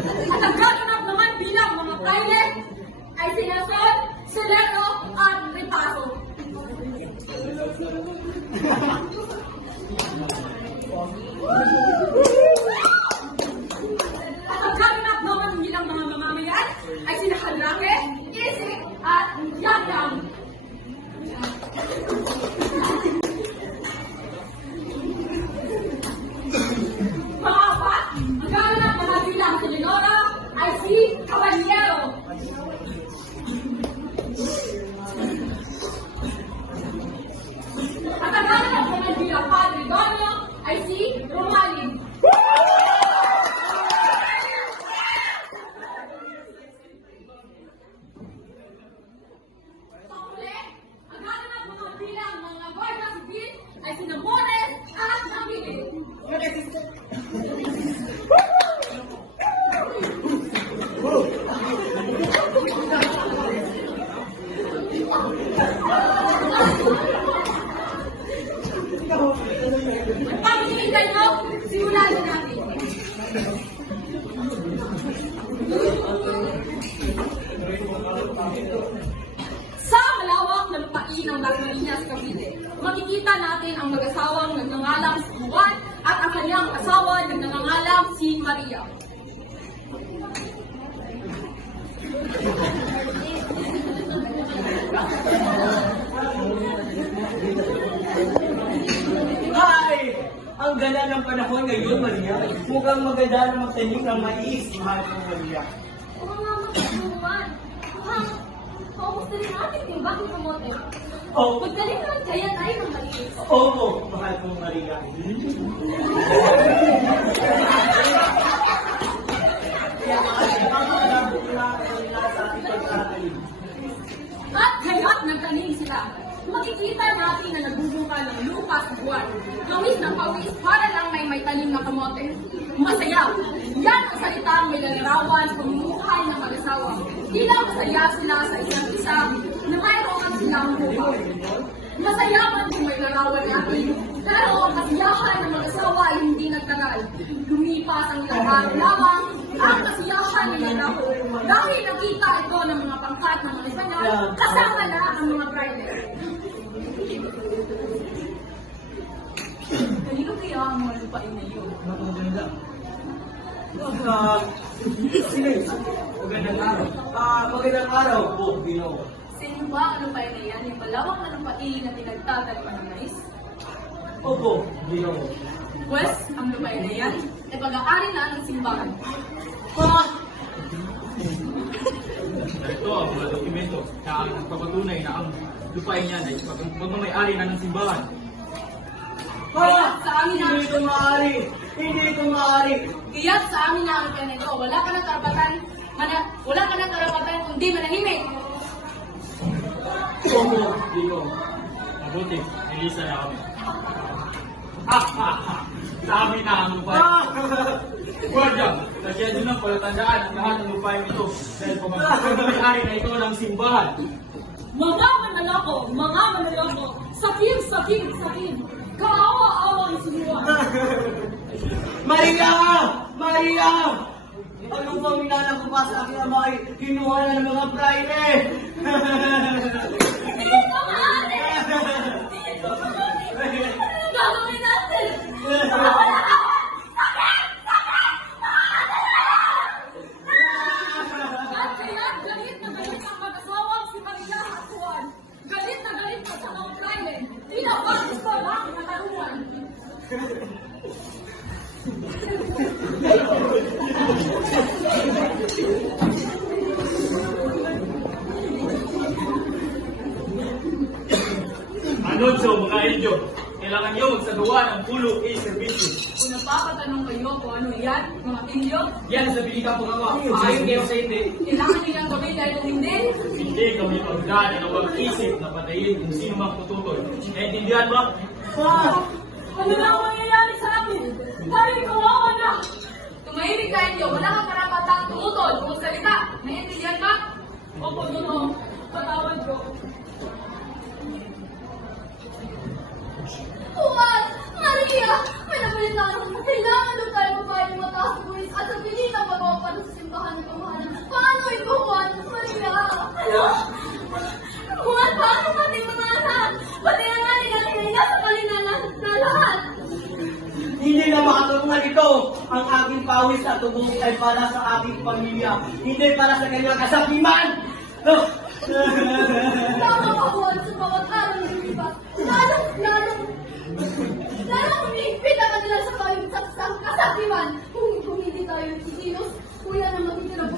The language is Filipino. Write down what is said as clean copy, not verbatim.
At ang gaganap naman bilang mga pilot ay sina Sol, Solero at Ripaso. At ang gaganap naman bilang mga mamamayan ay sina Hadrake, Isik at Yamyam. Mga apat, ang gaganap mga bilang si Lenora ay si Caballero. At ang gaganap naman bilang Padre Donio ay si Romalin. Pakuli, ang gaganap mga bilang mga Guardia Civil ay si Namores at Namili. Pag hinihintay nyo, simulan na natin. Sa malawak na lupain ng Dasmariñas, Cavite, makikita natin ang mag-asawang nagngangalang si Juan at ang kanyang asawa na nagngangalang si Maria. Ay! Ang ganda ng panahon ngayon, Maria. Mukhang maganda na magtanim ng mais, mahal ko, Maria. Oo nga, magkakaroon. Paubos na rin natin yung bakit kamote. Oh, Maggaling naman kaya tayo ng maliit. opo, mahal ko, Maria. At kaya't nagtanim sila. Makikita natin na nagbubunga ng lupa sa buwan. Gawin ng pawis para lang may tanim na kamote. Masaya. Yan ang salitang may lalarawan sa pamumuhay ng mag-asawa. Tila masaya sila sa isa't isa na mayroon silang buhay. Masaya man kung may larawan natin. Pero ang kasiyahan ng mag-asawa ay hindi nagtagal. Lumipas ang ilang araw lamang ang kasiyahan nila ako. Dahil nakita ito ng mga pangkat ng mga Espanyol, kasama na ang mga driver. Kanino kaya ang mga lupain na yun? Napakaganda. Sige, magandang araw. Magandang araw po, Ginoo. Sa inyo ba ang lupain na yan? Yung malawak na lupain na pinagtataliman ng mais? Opo, Ginoo. Pues, ang lupain na yan ay pag-aari na ng simbahan. Ito ang mga dokumento na ang nagpapatunay na ang lupain niyan ay pagmamayari na ng simbahan. Sa amin na, Hindi ito maaari! Hindi ito maaari! iyak sa amin na ang lupain na ito. Wala ka ng karapatan kundi manahimik. Opo, Ginoo. Mabuti, nilisa na kami. Sa amin na ang lupain. Guardia, nasyado ng palatandaan ang lahat ng lupain ito dahil pagmamayari na ito ng simbahan. Mga manlalako, sakim, kaawa-awa ang sinuwa. Maria! Maria! Ano bang minana ko pa sa aking ama ay kinuha na ng mga praile? Hindi ko maaari! Ano gagawin natin? At kaya galit na galit ang mag-asawang si Maria at Juan. Galit na galit pa sa mga praile. Pinabagis pa lang ang karuan. Anuncio, mga Elyo, kailangan nyo magsagawa ng pulo e-service. Kung napapatanong kayo kung ano yan, mga pilyo, Yan sa pilika po nga, ayon kayo sa hindi. kailangan nilang gawin dahil kung hindi, Hindi kami pagdaan na mag-isip na patayin kung sino mang tututol. Naintindihan ba? ano na ang mangyayari sa atin? Dahil kawawa na! Tumahimik ka inyo, wala kang karapatang tumutol kung salita. Naiintindihan ba? Opo, Dono. Patawad ko. Juan! Maria! May nabalitaan! Kailangan doon tayo kumain ng mataas buwis at sa pilit ang magawa para sa bunga nito, ang aking pawis at tubog ay para sa aking pamilya, hindi para sa kanyang kasakiman! Tama ka, Juan, sa bawat araw na lumipas. Lalong umihigpit ang kanila sa kasakiman. Kung hindi tayo kikilos, kuya na matitira